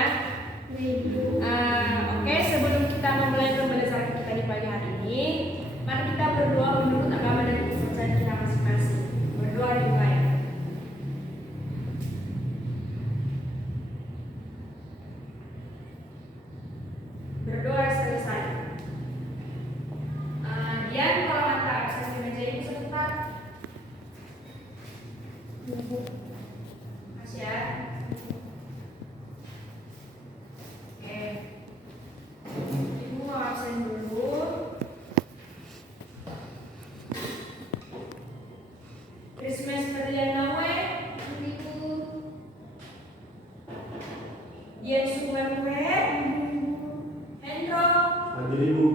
semuanya? Oke, sebelum kita memulai pembelajaran kita di pagi hari ini, mari kita berdoa menurut agama dan kepercayaan kita masing-masing. Berdoa dimulai. Berdoa selesai. Dian, kalau mata absen di meja ini sebentar. Makasih ya. Oke. Ibu mau absen dulu. Christmas Ferdinand Nawe. Dian Sukuwe. Hendro. Hadir Ibu.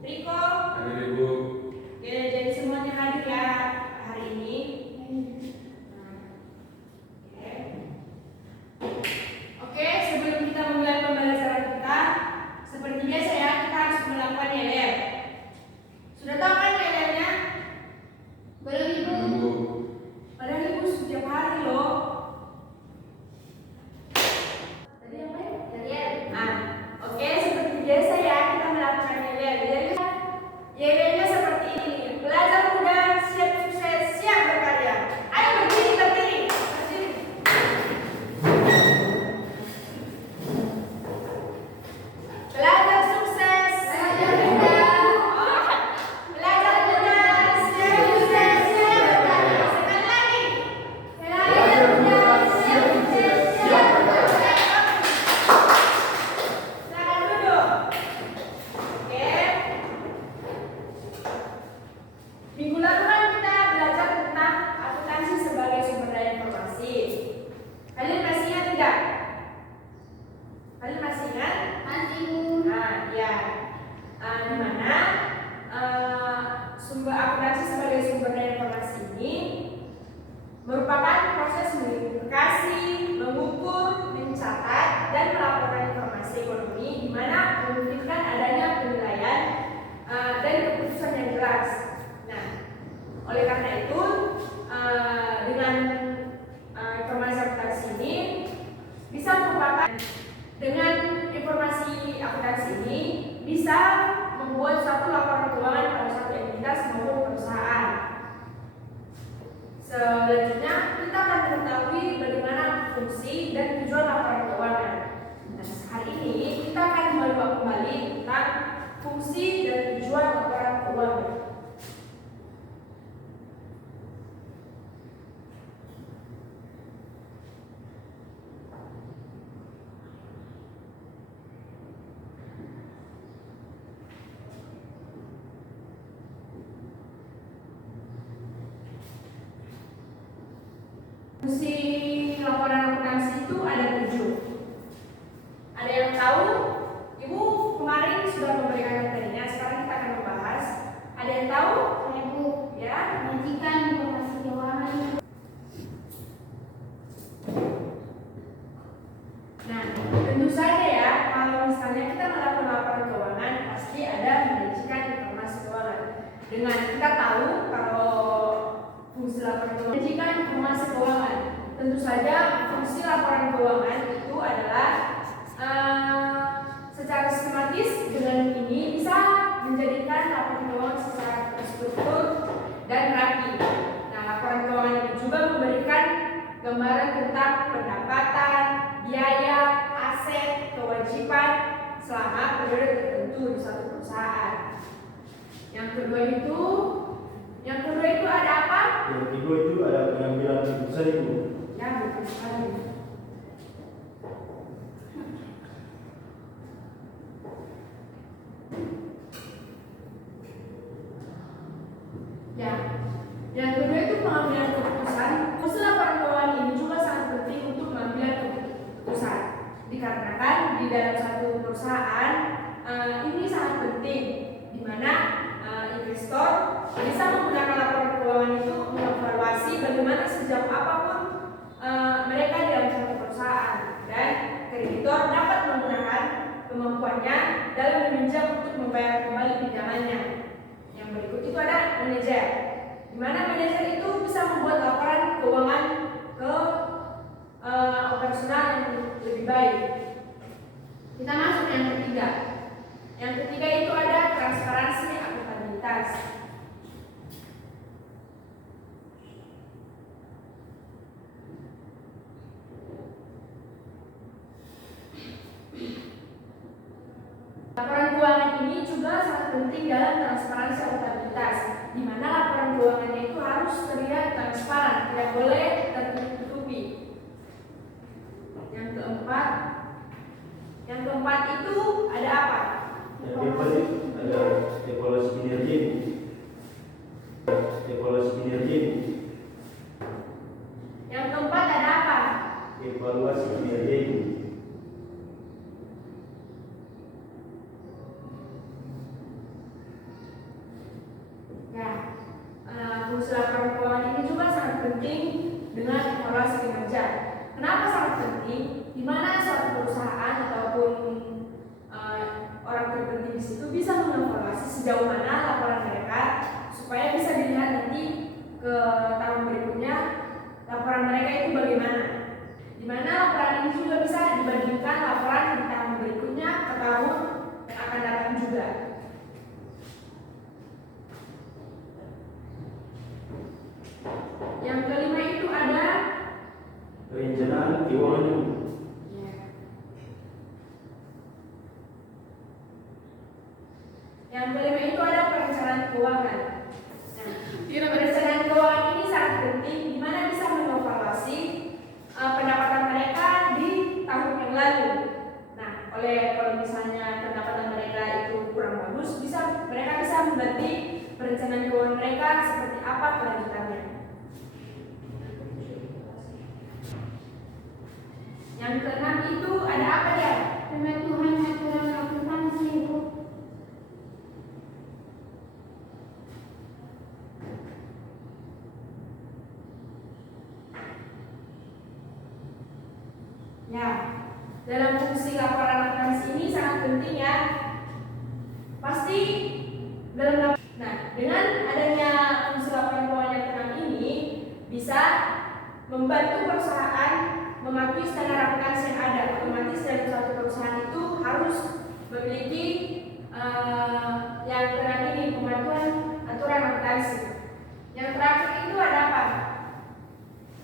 Riko. Hadir Ibu. Ya, jadi semuanya hadir ya hari ini. Oke, sebelum kita memulai pembelajaran kita, seperti biasa ya, kita harus melakukan YLR. Sudah tahu kan YLR-nya? Belum Ibu. Padahal Ibu setiap hari loh. Tadi apa ya? YLR. Oke, seperti biasa ya, kita melakukan YLR. Jadi YLR-nya seperti ini. Belajar mudah, siap sukses, siap berkarya. Ayo berdiri, berdiri. Berdiri. Belajar sukses. Belajar mudah. Belajar mudah, siap sukses, siap berkarya. Sekali lagi. Belajar mudah, siap sukses, siap berkarya. Silakan duduk. Oke. Minggu lalu kan kita belajar tentang akuntansi sebagai sumber daya informasi. Kalian masih ingat tidak? Kalian masih ingat? Nah, ya. Di mana sumber akuntansi sebagai sumber daya informasi ini merupakan proses mengidentifikasi, mengukur, mencatat, dan melaporkan informasi ekonomi di mana memungkinkan adanya penilaian dan keputusan yang jelas. Nah, oleh karena itu dengan informasi akuntansi ini bisa merupakan dengan informasi akuntansi ini bisa membuat satu laporan keuangan pada satu entitas maupun perusahaan. Selanjutnya kita akan mengetahui bagaimana fungsi dan tujuan laporan keuangan. Nah, hari ini kita akan menguak kembali tentang fungsi dan tujuan laporan keuangan. Fungsi laporan akuntansi itu ada 7. Ada yang tahu? Ibu kemarin sudah memberikan materinya, sekarang kita akan membahas. Ada yang tahu? Ya. Nah, tentu saja ya, kalau misalnya kita melakukan laporan keuangan, pasti ada menyajikan informasi keuangan. Dengan kita tahu kalau fungsi laporan keuangan, menyajikan informasi keuangan. Tentu saja fungsi laporan keuangan itu adalah secara sistematis dengan ini bisa menjadikan laporan keuangan secara terstruktur dan rapi. Nah, laporan keuangan ini juga memberikan gambaran tentang pendapatan, biaya, aset, kewajiban selama periode tertentu di satu perusahaan. Yang kedua itu ada apa? Yang kedua itu ada pengambilan keputusan Ibu. Ya, betul sekali. Ya, yang kedua itu pengambilan keputusan. Fungsi laporan keuangan ini juga sangat penting untuk mengambil keputusan. Dikarenakan di dalam satu perusahaan ini sangat penting, di mana investor bisa menggunakan laporan keuangan itu mengevaluasi bagaimana sejauh apapun mereka di dalam satu perusahaan, dan kreditor dapat menggunakan kemampuannya dalam meminjam untuk membayar kembali pinjamannya. Yang berikut itu ada manajer, di mana manajer itu bisa membuat laporan keuangan ke operasional yang lebih baik. Kita masuk yang ketiga. Yang ketiga itu ada transparansi akuntabilitas. Laporan keuangan ini juga sangat penting dalam transparansi akuntabilitas, di mana laporan keuangannya itu harus terlihat transparan, tidak boleh tertutup-tutupi. Yang keempat itu ada apa? Yang keempat itu ada evaluasi kinerja. Evaluasi kinerja. Yang keempat ada apa? Evaluasi kinerja. Ya, fungsi laporan keuangan ini juga sangat penting dengan evaluasi kinerja. Kenapa sangat penting? Di mana suatu perusahaan ataupun orang terpenting di situ bisa mengevaluasi sejauh mana laporan mereka supaya bisa dilihat nanti ke tahun berikutnya laporan mereka itu bagaimana. Di mana laporan ini juga bisa dibandingkan laporan di tahun berikutnya ke tahun yang akan datang juga. Yang kelima itu ada Perencanaan keuangan. Yang kelima itu ada perencanaan keuangan. Nah, perencanaan keuangan ini sangat penting, di mana bisa mengevaluasi pendapatan mereka di tahun yang lalu. Nah, kalau misalnya pendapatan mereka itu kurang bagus, mereka bisa mengganti perencanaan keuangan mereka seperti apa kelanjutannya. Yang keenam itu ada apa ya? Pematuhan aturan akuntansi, Bu. Ya, dalam fungsi laporan akuntansi ini sangat penting ya. Pasti dengan adanya fungsi laporan keuangan yang keenam ini bisa membantu perusahaan mematuhi standar akuntansi yang ada. Otomatis dalam suatu perusahaan itu harus memiliki yang keenam ini, pematuhan aturan akuntansi. Yang terakhir itu ada apa?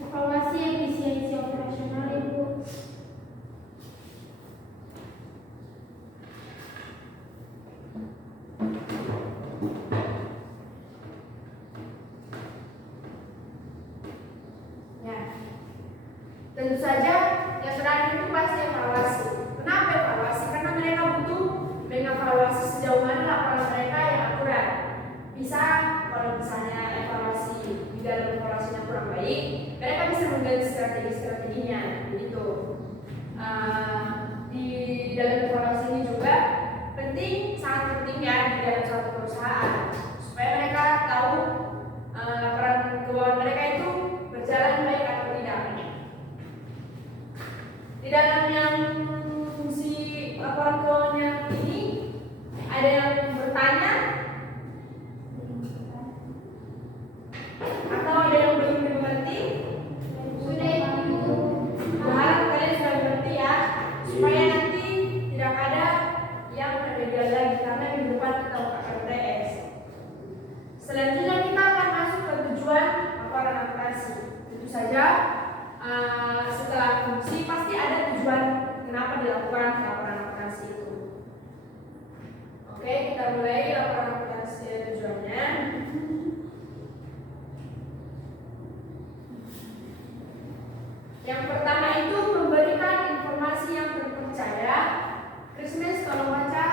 Evaluasi efisiensi operasional, Ibu. Ya, tentu saja yang terakhir itu pasti evaluasi. Kenapa evaluasi? Karena mereka butuh mengevaluasi sejauh mana laporan mereka yang akurat. Bisa kalau misalnya evaluasi di dalam evaluasinya kurang baik, mereka bisa mengganti strategi-strateginya. Begitu. Di dalam evaluasi ini juga sangat penting ya di dalam suatu perusahaan supaya mereka tahu laporan keuangan mereka itu berjalan baik atau tidak. Di dalam yang fungsi laporan keuangan yang ini ada yang bertanya atau ada yang belum dimengerti? Sudah, Ibu. Berharap kalian sudah mengerti ya, supaya nanti tidak ada yang berbeda lagi karena minggu depan kita akan UTS. Selanjutnya kita akan masuk ke tujuan laporan akuntansi. Tentu saja setelah fungsi pasti ada tujuan kenapa dilakukan laporan akuntansi itu. Oke, kita mulai laporan akuntansi tujuannya. Yang pertama itu memberikan informasi yang terpercaya. Christmas tolong baca.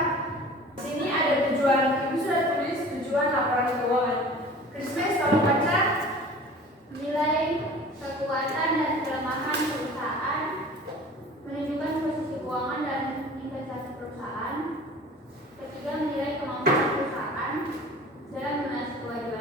Sini ada tujuan. Ibu sudah tulis tujuan laporan keuangan. Christmas tolong baca. Menilai kekuatan dan kelemahan perusahaan, menunjukkan posisi keuangan dan investasi perusahaan. Ketiga, menilai kemampuan perusahaan dalam melunasi kewajiban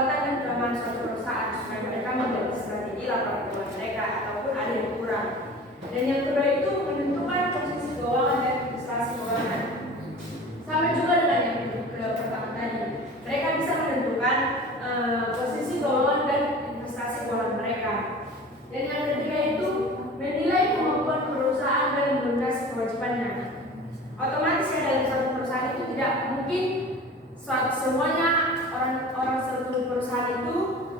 kekuatan dan kelemahan suatu perusahaan supaya mereka membuat strategi laporan keuangan mereka ataupun ada yang kurang. Dan yang kedua itu menentukan posisi keuangan dan investasi keuangan. Sama juga dengan yang pertama tadi, mereka bisa menentukan posisi keuangan dan investasi keuangan mereka. Dan yang ketiga itu menilai kemampuan perusahaan dan melunasi kewajibannya. Otomatis ya dalam satu perusahaan itu tidak mungkin semuanya orang satu perusahaan itu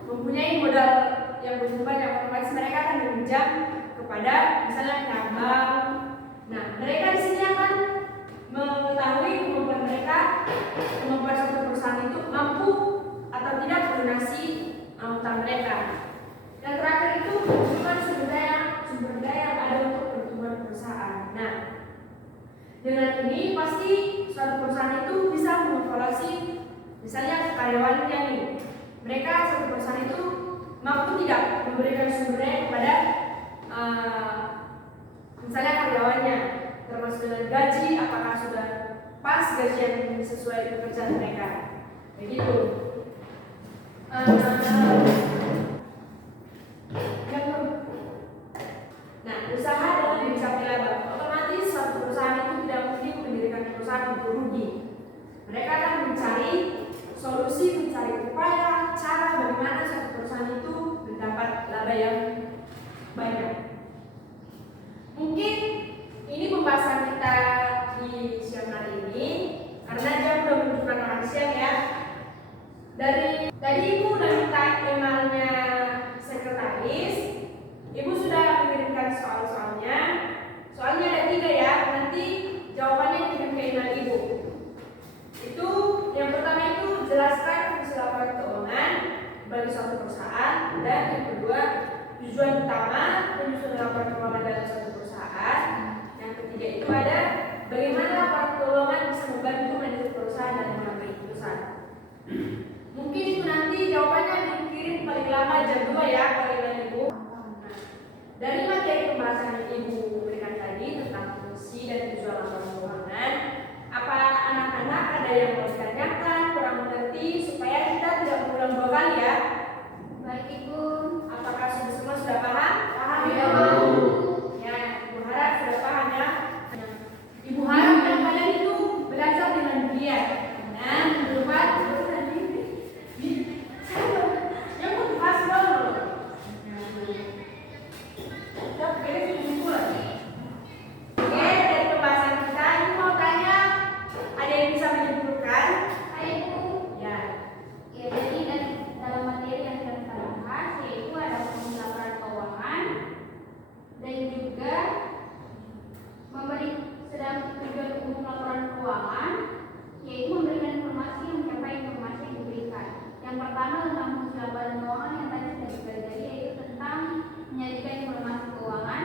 mempunyai modal yang begitu banyak. Otomatis mereka akan meminjam kepada misalnya bank. Nah, mereka di sini akan mengetahui kemampuan mereka, kemampuan satu perusahaan itu mampu atau tidak melunasi utang mereka. Yang terakhir itu menunjukkan sumber daya yang ada untuk pertumbuhan perusahaan. Nah, dengan ini pasti suatu perusahaan itu bisa mengevaluasi misalnya karyawannya nih. Mereka satu perusahaan itu mampu tidak memberikan sumber daya kepada misalnya karyawannya, termasuk dengan gaji, apakah sudah pas gaji yang sesuai pekerjaan mereka. Begitu. Nah, usaha dengan mencapai laba. Otomatis suatu perusahaan itu tidak mungkin mendirikan perusahaan untuk rugi. Mereka akan mencari solusi, mencari upaya, cara bagaimana suatu perusahaan itu mendapat laba yang banyak. Mungkin ini pembahasan kita di siang hari ini karena jam sudah menunjukkan makan siang ya. Dari tadi Ibu sudah minta emailnya sekretaris. Ibu sudah mengirimkan soal-soalnya. Soalnya ada 3 ya. Nanti jawabannya kirim ke email Ibu. Itu yang pertama itu jelaskan fungsi laporan keuangan bagi suatu perusahaan, dan yang kedua tujuan utama penyusunan laporan keuangan dalam suatu perusahaan. Yang ketiga itu ada bagaimana laporan keuangan bisa membantu manajer perusahaan dan mengambil keputusan. Mungkin itu nanti jawabannya dikirim paling lama jam 2 ya oleh Ibu. Dari materi pembahasan yang Ibu berikan tadi tentang fungsi dan tujuan laporan keuangan, apa anak-anak ada yang mau ditanyakan, kurang mengerti, supaya kita tidak mengulang 2 kali ya? Baik Ibu. Apakah semua sudah paham? Paham ya? ya, Bu. Ya, Ibu harap sudah paham ya. Ibu harap yang kalian itu belajar dengan giat. Dan berbuat yang mau dibahas dulu. Oke, dari pembahasan kita ini mau tanya, ada yang bisa menyimpulkan? Hai Ibu. Ya. Ya, jadi dalam materi yang kita bahas yaitu ada fungsi laporan keuangan dan juga memberi sedang tujuan umum laporan keuangan yaitu memberikan informasi yang mencapai informasi yang diberikan. Yang pertama tentang fungsi laporan keuangan yang tadi sudah dipelajari yaitu tentang menyajikan informasi keuangan.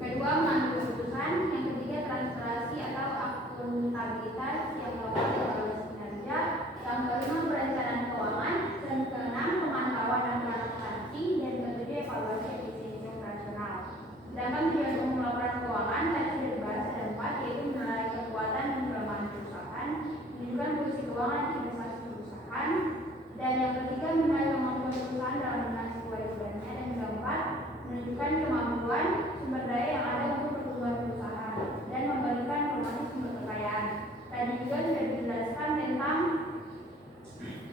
Kedua, mengambil keputusan. Yang ketiga, transparansi atau akuntabilitas yang melakukan evaluasi kinerja. Yang kelima, perencanaan keuangan. Dan keenam, pemantauan dan transparansi. Dan ketujuh, evaluasi efisiensi operasional. Sedangkan tujuan umum laporan keuangan tadi sudah dibahas ada 4, yaitu menilai kekuatan dan kelemahan perusahaan, menunjukkan posisi keuangan dan investasi perusahaan, dan yang ketiga menilai kemampuan perusahaan dalam melunasi kewajibannya, dan yang keempat menunjukkan kemampuan sumber daya yang ada untuk pertumbuhan perusahaan dan memberikan informasi sumber kekayaan. Tadi juga sudah dijelaskan tentang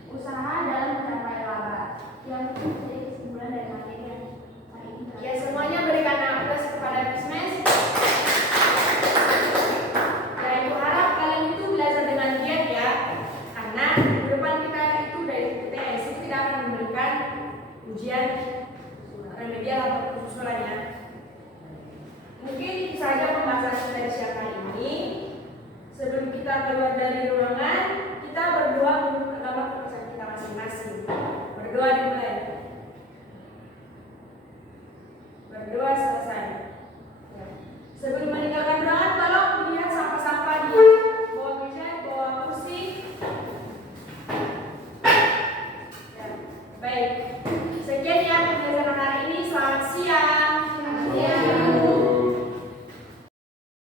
usaha dalam mencapai laba yang mungkin menjadi kesimpulan dari materi yang hari ini. Ya, semuanya berikan aplaus kepada Bismes. Ya, Ibu harap kalian itu belajar dengan giat ya, karena di depan kita itu dari UTS itu tidak akan memberikan ujian remedial atau susulan ya. Mungkin itu saja pembahasan dari siang hari ini. Sebelum kita keluar dari ruangan, kita berdoa untuk agama kepercayaan kita masing-masing. Berdoa dimulai. Berdoa selesai. Ya. Sebelum meninggalkan ruangan, tolong lihat sampah-sampah di bawah meja, bawah kursi. Ya. Baik. Sekian ya pembelajaran hari ini. Selamat siang. Selamat siang.